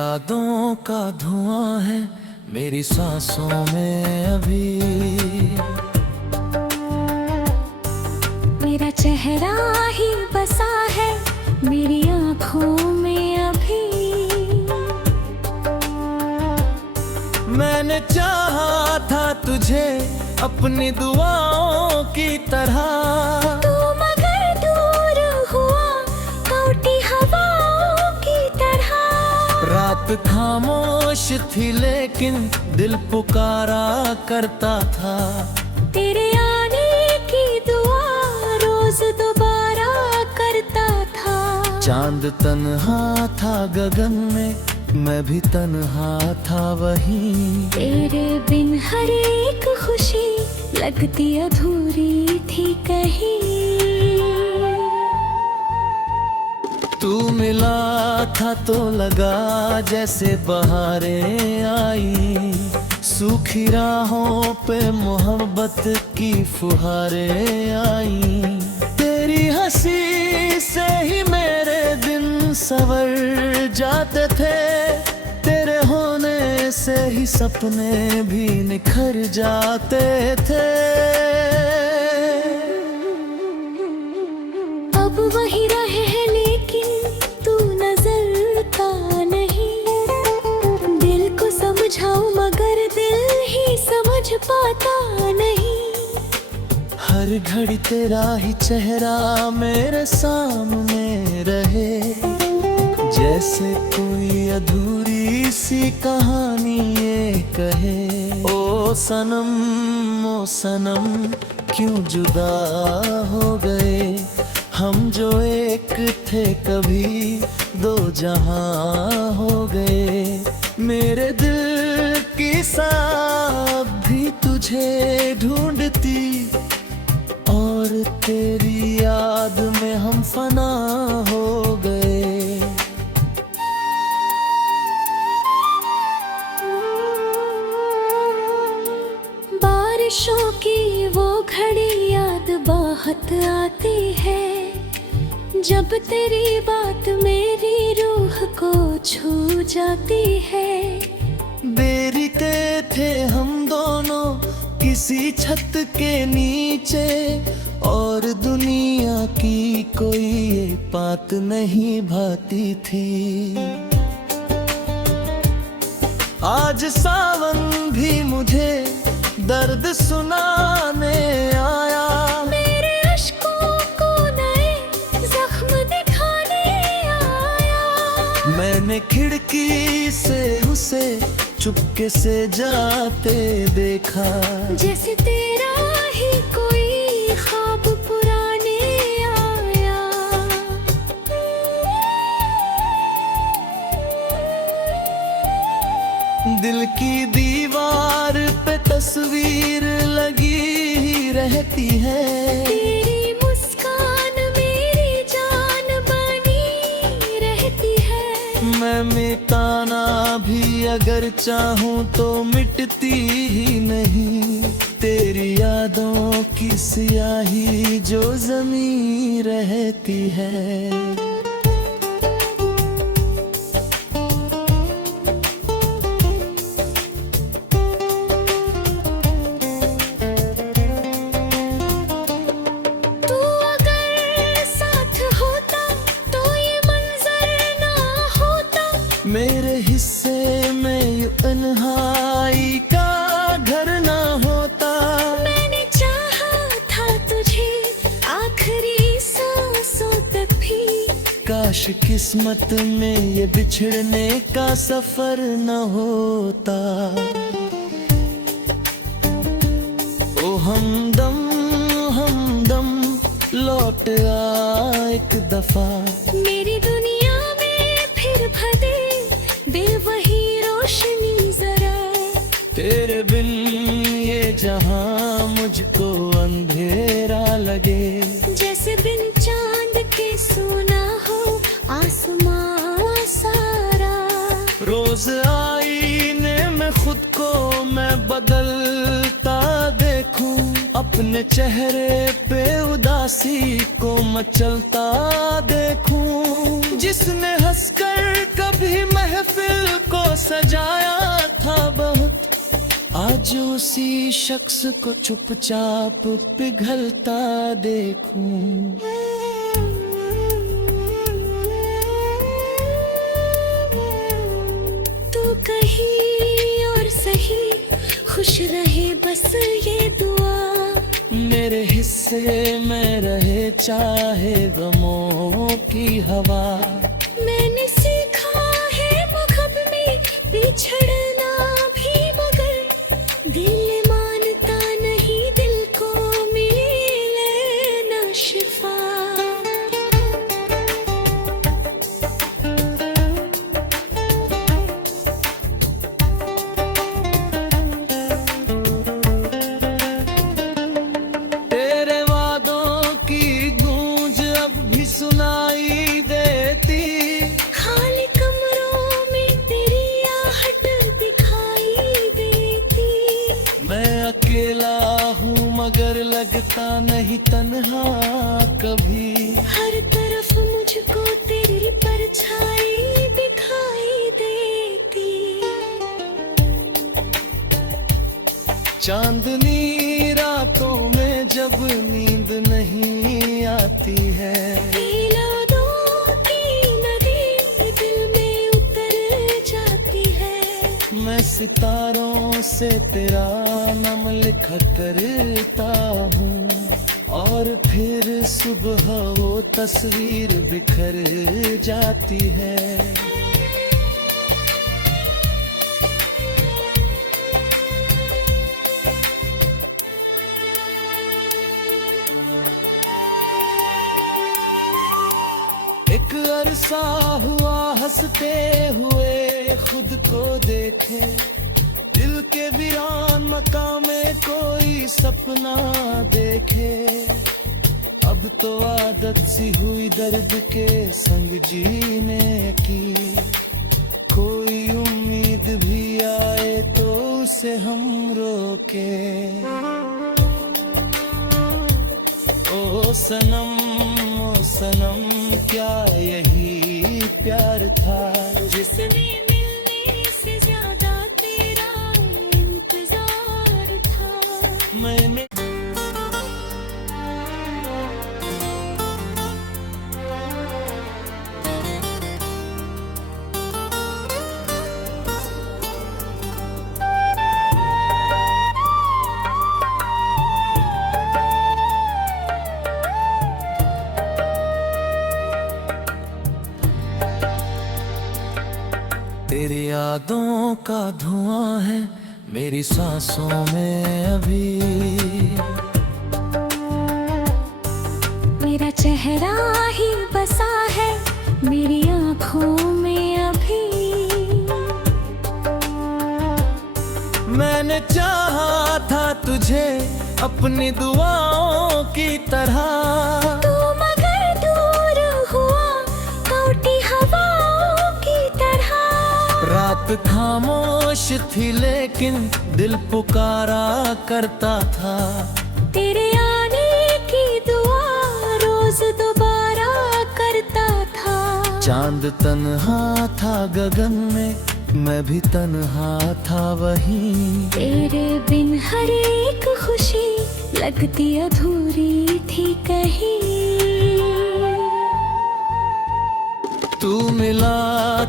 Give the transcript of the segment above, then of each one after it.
यादों का धुआं है मेरी सांसों में अभी। मेरा चेहरा ही बसा है मेरी आँखों में अभी। मैंने चाहा था तुझे अपनी दुआओं की तरह, तू मगर दूर हुआ टूटी हवाओं की तरह। रात खामोश थी लेकिन दिल पुकारा करता था। तेरे आने की दुआ रोज दोबारा करता था। चांद तन्हा था गगन में, मैं भी तन्हा था वहीं। तेरे बिन हर एक खुशी लगती अधूरी थी कहीं। तू मिला था तो लगा जैसे बहारें आई। सूखी राहों पे मोहब्बत की फुहारें आई। तेरी हंसी से ही मेरे दिन संवर जाते थे। तेरे होने से ही सपने भी निखर जाते थे। अब वही रहे हैं लेकिन तू नजर का नहीं। दिल को समझाऊं मगर दिल ही समझ पाता नहीं। हर घड़ी तेरा ही चेहरा मेरे सामने रहे। जैसे कोई अधूरी सी कहानी ये कहे। ओ सनम क्यों जुदा हो गए। हम जो एक थे कभी दो जहां हो गए। मेरे दिल की सांस भी तुझे ढूंढती और तेरी याद में हम फना हो गए। बारिशों की वो घड़ी याद बहुत आती है। जब तेरी बात मेरी रूह को छू जाती है। बेरिते थे हम दोनों किसी छत के नीचे। और दुनिया की कोई ये बात नहीं भाती थी। आज सावन भी मुझे दर्द सुनाने आया। मेरे अश्कों को नए जख्म दिखाने आया। मैंने खिड़की से उसे चुपके से जाते देखा। जैसे तेरा ही कोई ख्वाब पुराने आया। दिल की दीवार पे तस्वीर लगी ही रहती है। तेरी मुस्कान मेरी जान बनी रहती है। मैं मिटाना भी अगर चाहूँ तो मिटती ही नहीं। तेरी यादों की स्याही जो ज़मीं रहती है। तू अगर साथ होता तो ये मंजर ना होता। मेरे हिस्से में यूं तन्हाई का घर ना होता। मैंने चाहा था तुझे आखिरी सांसों तक भी। काश किस्मत में ये बिछड़ने का सफर न होता। ओ हमदम लौट आ एक दफा। मेरी दुनिया में फिर भदे दे वही रोशनी जरा। तेरे बिन ये जहां मुझको अंधेरा लगे। जैसे बिन चांद के सोना हो आसमां सारा। रोज आईने में खुद को मैं बदलता देखूं। अपने चेहरे पे उदासी को मचलता देखूं। जिसने हंसकर कभी भी महफिल को सजाया था बहुत, आज उसी शख्स को चुपचाप पिघलता देखूं। तू कहीं और सही खुश रहे बस ये दुआ, मेरे हिस्से में रहे चाहे गमों की हवा। मैंने सीखा है मखब में बिछड़ना भी, मगर दिल मानता नहीं, दिल को मिले ना शिफा। तेरे वादों की गूंज अब भी सुनाई देती, खाली कमरों में तेरी आहट दिखाई देती। मैं अकेला हूँ मगर लगता नहीं तन्हा कभी। हर तरफ मुझको तेरी परछाई दिखाई देती। चांदनी रातों में जब नींद नहीं आती है, यादों की नदी दिल में उतर जाती है। मैं सितारों से तेरा नाम लिखा करता हूँ, और फिर सुबह वो तस्वीर बिखर जाती है। एक अरसा हुआ हंसते हुए खुद को देखे, दिल के वीरान मकाम में कोई सपना देखे। अब तो आदत सी हुई दर्द के संग जीने की, कोई उम्मीद भी आए तो उसे हम रोके। ओ सनम क्या यही प्यार था, जिसमें मिलने से ज्यादा तेरा इंतजार था। मैंने तेरी यादों का धुआं है मेरी सांसों में अभी। मेरा चेहरा ही बसा है मेरी आँखों में अभी। मैंने चाहा था तुझे अपनी दुआओं की तरह, तू मगर दूर हुआ कौटी हवाओं की तरह। रात खामोश थी लेकिन दिल पुकारा करता था, तेरे आने की दुआ रोज दोबारा करता था। चांद तन्हा था गगन में, मैं भी तन्हा था वहीं। तेरे बिन हर एक खुशी लगती अधूरी थी कहीं। तू मिला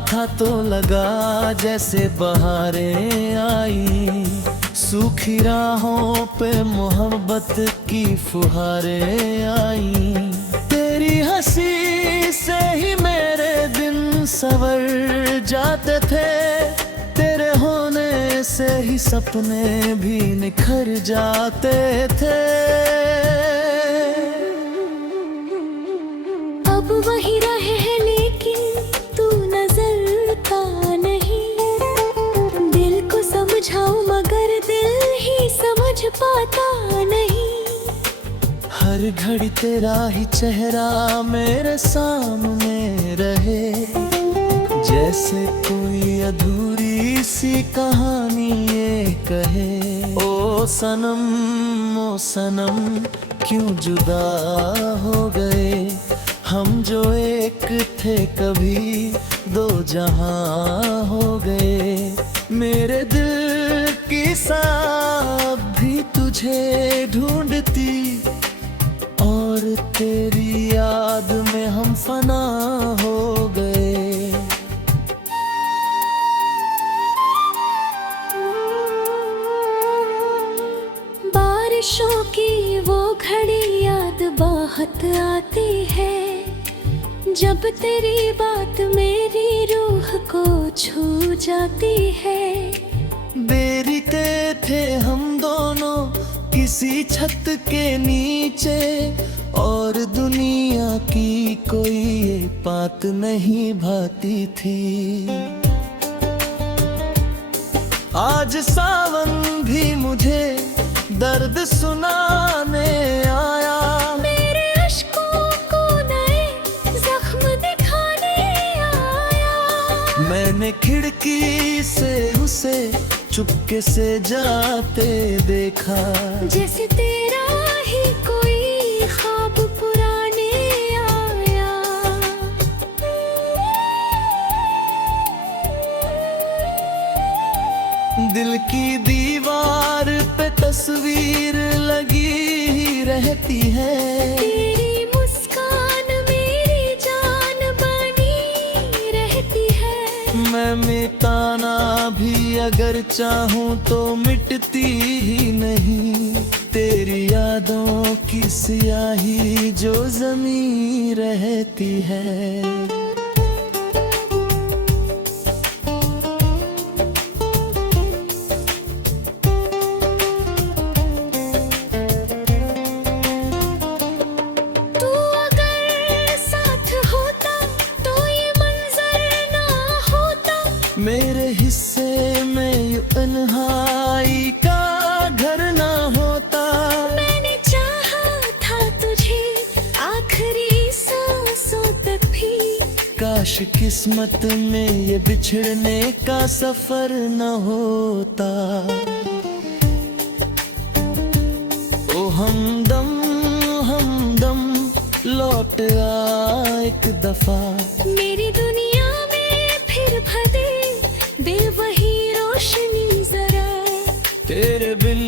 था तो लगा जैसे बहारें आई, सूखी राहों पे मोहब्बत की फुहारें आई। तेरी हंसी से ही मेरे दिन संवर जाते थे, तेरे होने से ही सपने भी निखर जाते थे। अब वही रहे हैं लेकिन तू नजर का नहीं। दिल को समझाऊं मगर दिल ही समझ पाता नहीं। हर घड़ी तेरा ही चेहरा मेरे सामने रहे, जैसे कोई अधूरी सी कहानी ये कहे। ओ सनम क्यों जुदा हो गए हम जो एक थे कभी, दो जहां हो गए। मेरे दिल की सांप भी तुझे ढूंढती, और तेरी याद में हम फना हो गए। बारिशों की वो घड़ी याद बहुत आती है, जब तेरी बात मेरी रूह को छू जाती है। बेरीते थे हम दोनों किसी छत के नीचे, और दुनिया की कोई ये बात नहीं भाती थी। आज सावन भी मुझे दर्द सुनाने आया, मेरे अश्कों को नए जख्म दिखाने आया। मैंने खिड़की से उसे चुपके से जाते देखा, जैसे तेरा ही कोई ख्वाब पुराने आया। दिल की दीवार पे तस्वीर लगी ही रहती है, तेरी मुस्कान मेरी जान बनी रहती है। मैं मिटाना भी अगर चाहूँ तो मिटती ही नहीं। तेरी यादों की स्याही जो ज़मीं रहती है। तू अगर साथ होता तो ये मंजर ना होता। मेरे हिस्से में यूं तन्हाई का घर ना होता। मैंने चाहा था तुझे आखिरी सांसों तक भी, काश किस्मत में ये बिछड़ने का सफर न होता। ओ हमदम हमदम लौट आ एक दफा, मेरी दुनिया में फिर भदे दे वही रोशनी जरा। तेरे बिन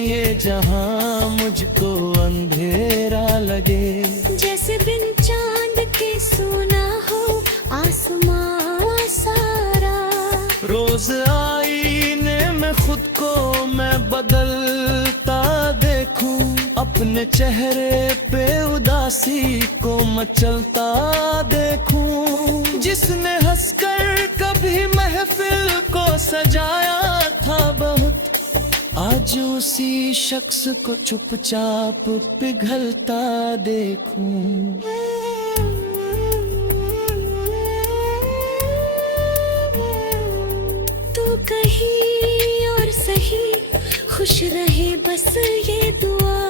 ये जहां मुझको अंधेरा लगे, जैसे बिन चांद के सोना हो आसमां सारा। रोज आईने में खुद को मैं बदलता देखूं, अपने चेहरे पे उदासी को मचलता देखूं। जिसने हंसकर कभी महफिल को सजाया था बहुत, आज उसी शख्स को चुपचाप पिघलता देखूं। तू कहीं और सही खुश रहे बस ये दुआ।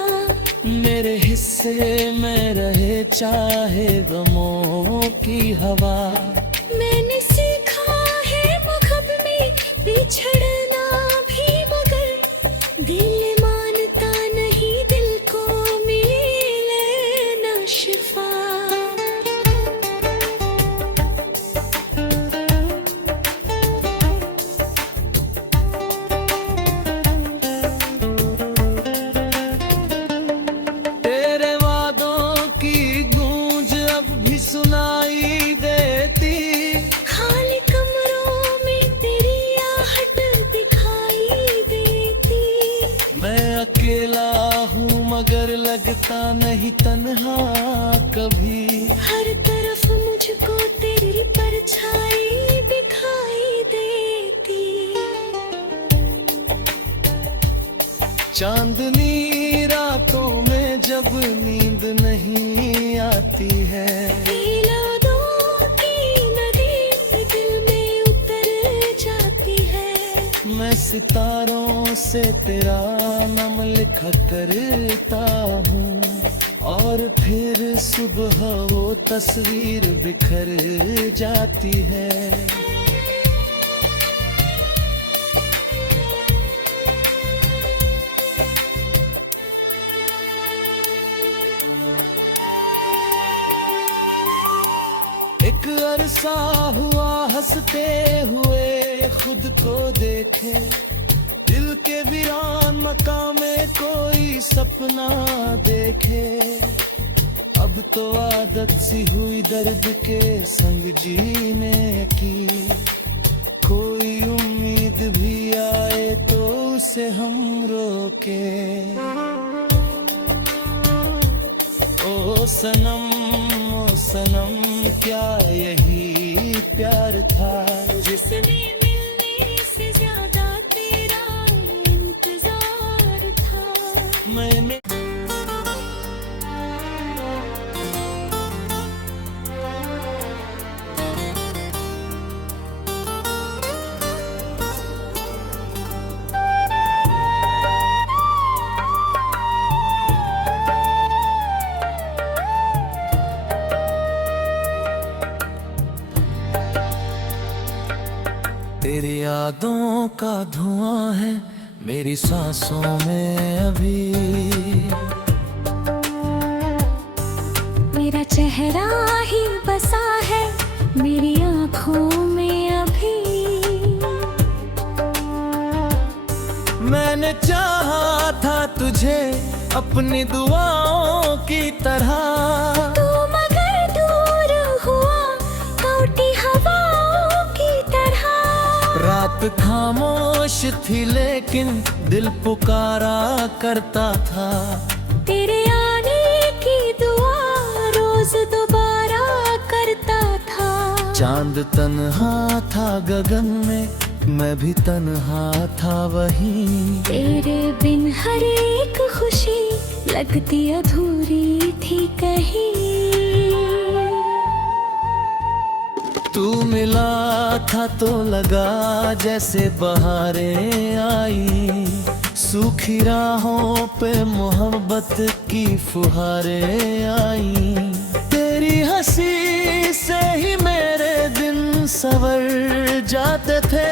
मेरे हिस्से में रहे चाहे गमों की हवा। मैंने सीखा है मखब में बिछड़ना भी, मगर दिल मानता नहीं, दिल को मिले न शिफा। तेरे वादों की गूंज अब भी सुनाई देती, खाली कमरों में तेरी आहट दिखाई देती। मैं अकेला हूँ मगर लगता नहीं तन्हा कभी। हर तरफ मुझको तेरी परछाई दिखाई देती। चांदनी रातों में जब नींद नहीं आती है, यादों की नदी दिल में उतर जाती है। मैं सितारों से तेरा नाम लिखा करता हूँ, और फिर सुबह वो तस्वीर बिखर जाती है। एक अरसा हुआ हंसते हुए खुद को देखे, दिल के वीरान मकाम में कोई सपना देखे। अब तो आदत सी हुई दर्द के संग जीने की, कोई उम्मीद भी आए तो उसे हम रोके। ओ सनम क्या यही प्यार था जिसने मिलने से ज्यादा तेरा इंतजार था। मैंने तेरी यादों का धुआं है मेरी सांसों में अभी, मेरा चेहरा ही बसा है मेरी आँखों में अभी। मैंने चाहा था तुझे अपनी दुआओं की तरह, तू मगर दूर हुआ टूटी हवाओं की तरह। रात खामोश थी लेकिन दिल पुकारा करता था, तेरे आने की दुआ रोज दोबारा करता था। चांद तन्हा था गगन में, मैं भी तन्हा था वहीं। तेरे बिन हर एक खुशी लगती अधूरी थी कहीं। तू मिला था तो लगा जैसे बहारें आई, सूखी राहों पे मोहब्बत की फुहारें आई। तेरी हंसी से ही मेरे दिन संवर जाते थे,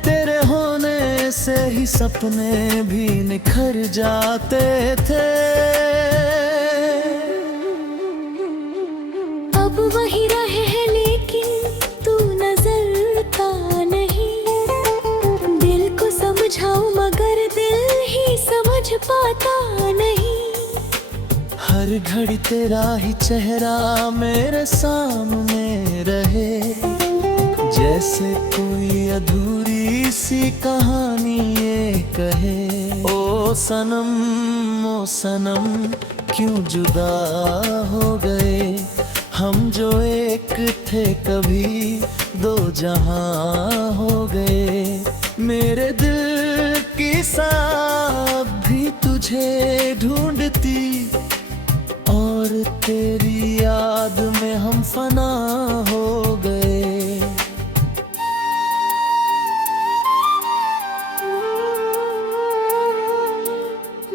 तेरे होने से ही सपने भी निखर जाते थे। अब वही रहे हैं लेकिन तू नजर का नहीं। दिल को समझाऊं मगर दिल ही समझ पाता नहीं। हर घड़ी तेरा ही चेहरा मेरे सामने रहे, जैसे कोई अधूरी सी कहानी ये कहे। ओ सनम क्यों जुदा हो गए, हम जो एक थे कभी दो जहां हो गए। मेरे दिल की सांस भी तुझे ढूंढती, और तेरी याद में हम फना हो गए।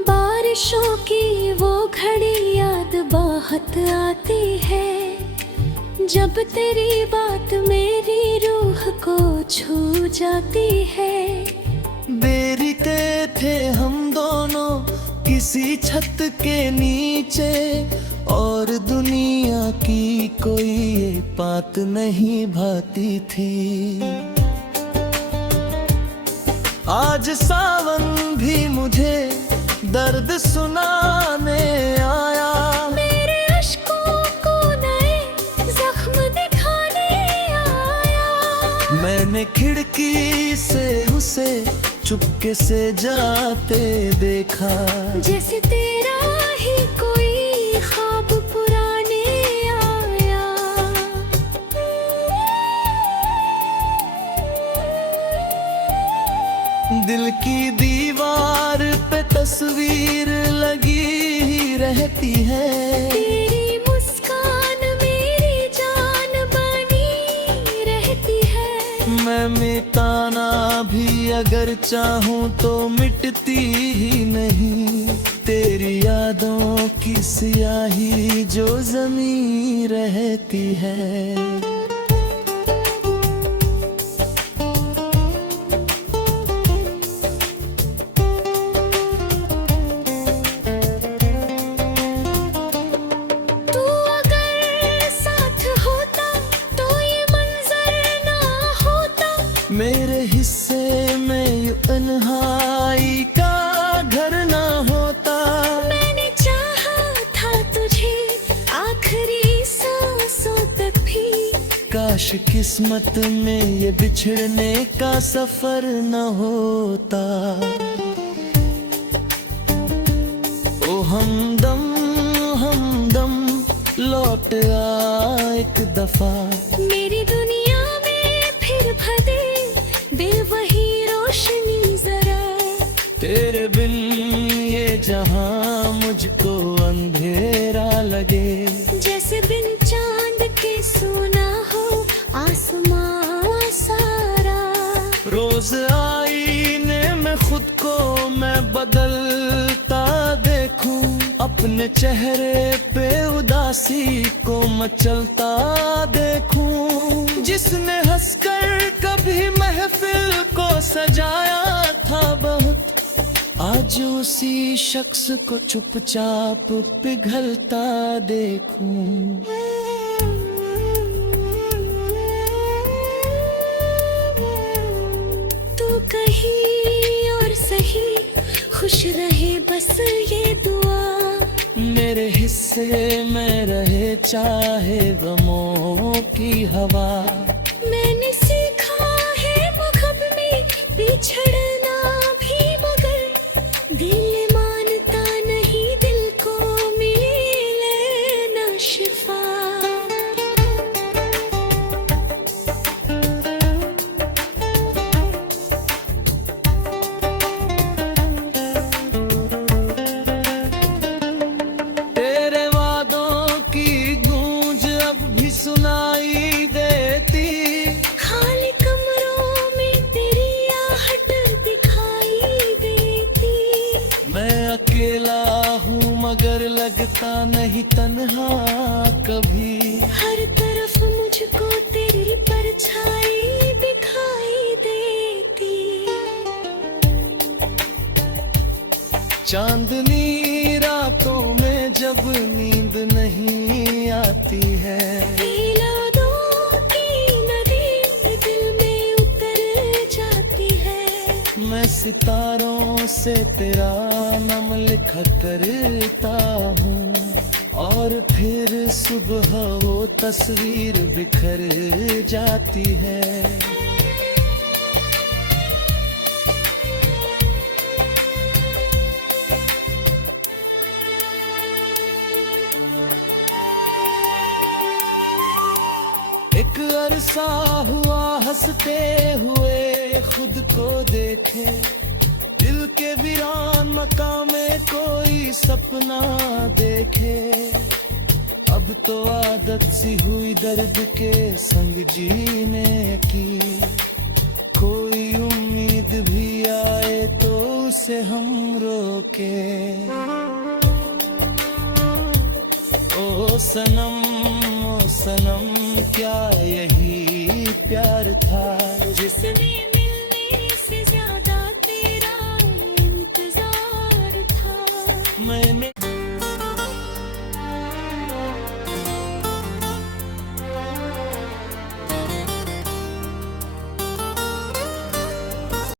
बारिशों की वो घड़ी याद बहुत आती है, जब तेरी बात मेरी रूह को छू जाती है। बेरिते थे हम दोनों किसी छत के नीचे, और दुनिया की कोई ये बात नहीं भाती थी। आज सावन भी मुझे दर्द सुनाने आया, मेरे अश्कों को नए जख्म दिखाने आया। मैंने खिड़की से उसे चुपके से जाते देखा, जैसे तेरा ही कोई ख्वाब पुराने आया। दिल की दीवार पे तस्वीर लगी ही रहती है, तेरी मुस्कान मेरी जान बनी रहती है। मैं मिटाना भी अगर चाहूँ तो मिटती ही नहीं, तेरी यादों की स्याही जो ज़मीं रहती है। तू अगर साथ होता तो ये मंजर ना काश किस्मत में ये बिछड़ने का सफर न होता। ओ हमदम हमदम लौट आ एक दफा। मेरी दुनिया में फिर भदे दे वही रोशनी जरा। तेरे बिन ये जहां मुझको अंधेरा लगे। जैसे बिन चांद के सोना हो आसमां सारा। रोज आईने में खुद को मैं बदलता देखूं। अपने चेहरे पे उदासी को मचलता देखूं। जिसने हंसकर कभी महफिल को सजाया था बहुत, आज उसी शख्स को चुपचाप पिघलता देखूं। तू कहीं और सही खुश रहे बस ये दुआ। मेरे हिस्से में रहे चाहे गमों की हवा। मैंने सीखा है मखब में बिछड़ना भी, मगर दिल मानता नहीं, दिल को मिले ना शिफा। तेरे वादों की गूंज अब भी सुनाई देती। खाली कमरों में तेरी आहट दिखाई देती। मैं अकेला हूँ मगर लगता नहीं तन्हा कभी। हर तरफ मुझको तेरी परछाई दिखाई देती। चांदनी रातों में जब नींद नहीं आती है। यादों की नदी दिल में उतर जाती है। मैं सितारों से तेरा नाम लिखा करता हूँ। और फिर सुबह वो तस्वीर बिखर जाती है। एक अरसा हुआ हंसते हुए खुद को देखे। दिल के वीरान मकाम में कोई सपना देखे। अब तो आदत सी हुई दर्द के संग जीने की। कोई उम्मीद भी आए तो उसे हम रोके। ओ सनम क्या यही प्यार था जिसने